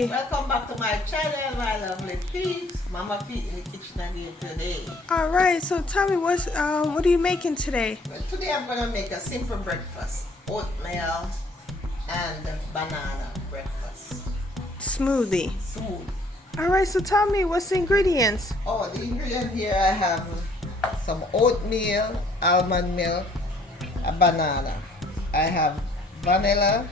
Hey! Welcome back to my channel, my lovely peeps. Mama Pete in the kitchen again today. Alright, so tell me what are you making today? Well, today I'm gonna make a simple breakfast. Oatmeal and banana breakfast. Smoothie. Smoothie. Alright, so tell me what's the ingredients? Oh, the ingredient here I have some oatmeal, almond milk, a banana. I have vanilla,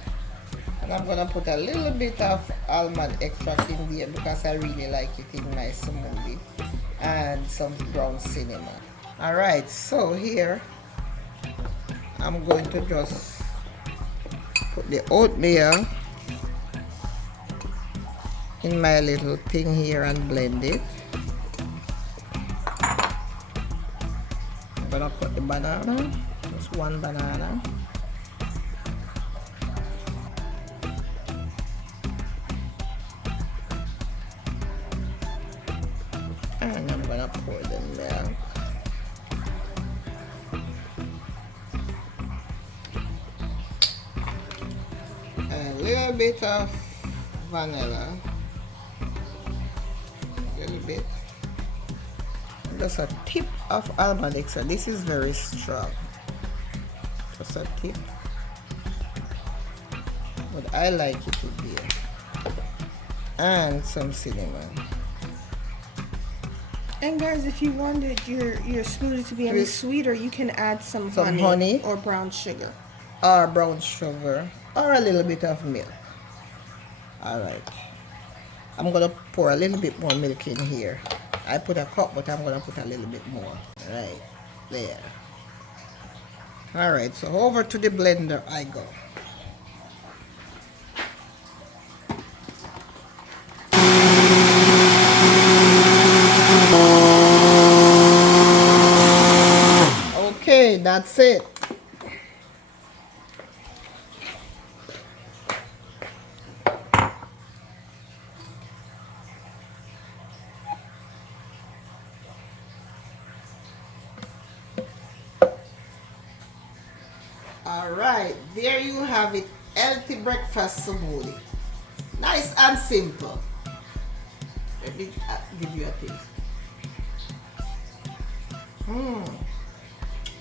and I'm gonna put a little bit of almond extract in there because I really like it in my smoothie, and some brown cinnamon. Alright, so here I'm going to just put the oatmeal in my little thing here and blend it. I'm gonna put the banana, just one banana. And I'm gonna pour the milk. A little bit of vanilla. A little bit. Just a tip of almond extract. This is very strong. Just a tip. But I like it to be. And some cinnamon. And guys, if you wanted your smoothie to be any sweeter, you can add some honey or brown sugar. Or brown sugar. Or a little bit of milk. Alright. I'm going to pour a little bit more milk in here. I put a cup, but I'm going to put a little bit more. Right there. Alright, so over to the blender I go. Okay, that's it. Alright, there you have it. Healthy breakfast smoothie. Nice and simple. Let me give you a taste.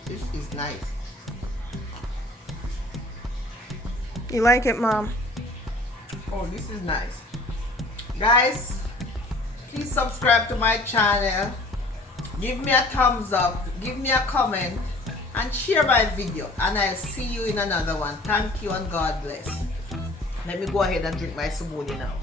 This is nice. You like it, Mom? Oh, this is nice. Guys, please subscribe to my channel. Give me a thumbs up. Give me a comment. And share my video. And I'll see you in another one. Thank you and God bless. Let me go ahead and drink my smoothie now.